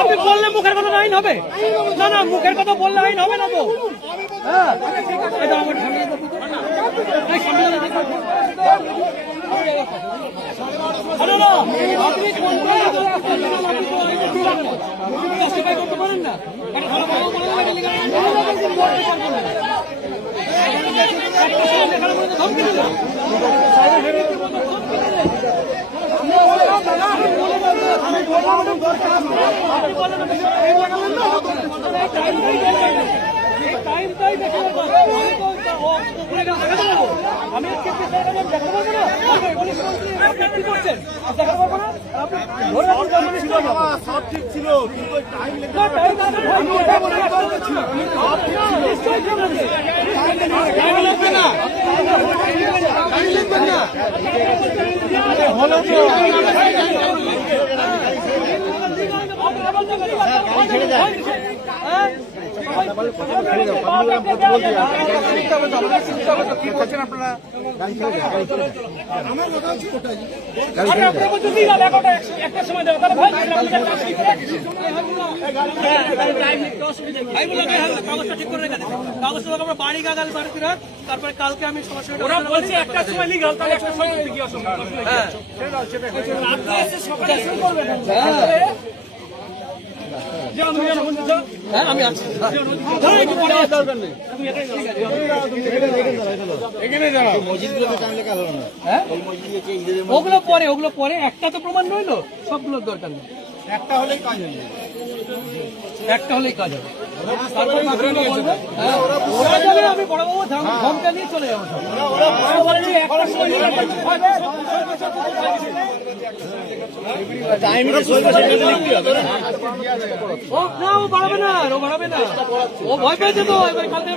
আপনি বললে মুখের কথা আইন হবে না? না, মুখের কথা বললে আইন হবে না তো। হ্যাঁ, করতে পারেন না। আমি সব ঠিক ছিল, তারপরে কালকে আমি সমস্যা বলছি একটা সময় লিগাল তাহলে একটা সময় কি অসুবিধা? আমি আছি, ওগুলো পরে একটা তো প্রমাণ রইলো, সবগুলোর দরকার নেই। একটা হলেই কাজ হবে, একটা হলেই কাজ হবে। আমি বড়বাবু ধমকা নিয়ে চলে যাবো। ও বাড়াবে না, ও বাড়াবে না, ও ভয় পেয়েছে তো। এবার কাল থেকে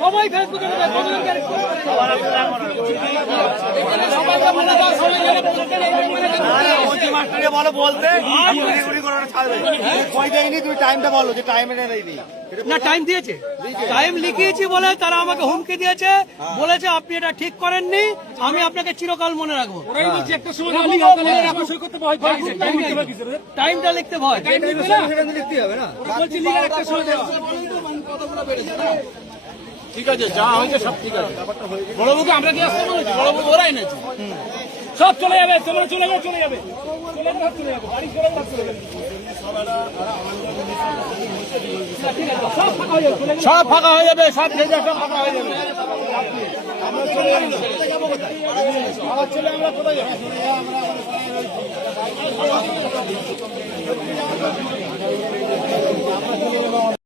সবাই ফেসবুকে বলো বলতে তুমি টাইমটা বলো যে টাইম এনে দেয়নি না। টাইম দিয়েছে, টাইম লিখিয়েছি বলে তারা আমাকে হুমকি দিয়েছে, বলেছে আপনি এটা ঠিক করেননি, আমি আপনাকে চিরকাল মনে রাখবো। টাইমটা লিখতে ভয়, ঠিক আছে, যা হয়েছে সব ঠিক আছে। বড়বাবুকে আমরা কি আসতে বলেছি? বড়বাবু ওরা এনেছে, সব চলে যাবে, চলে যাবে, সব ফাঁকা হয়ে যাবে, সব ফাঁকা হয়ে যাবে। আমরা চলে আমরা চলে যাবো।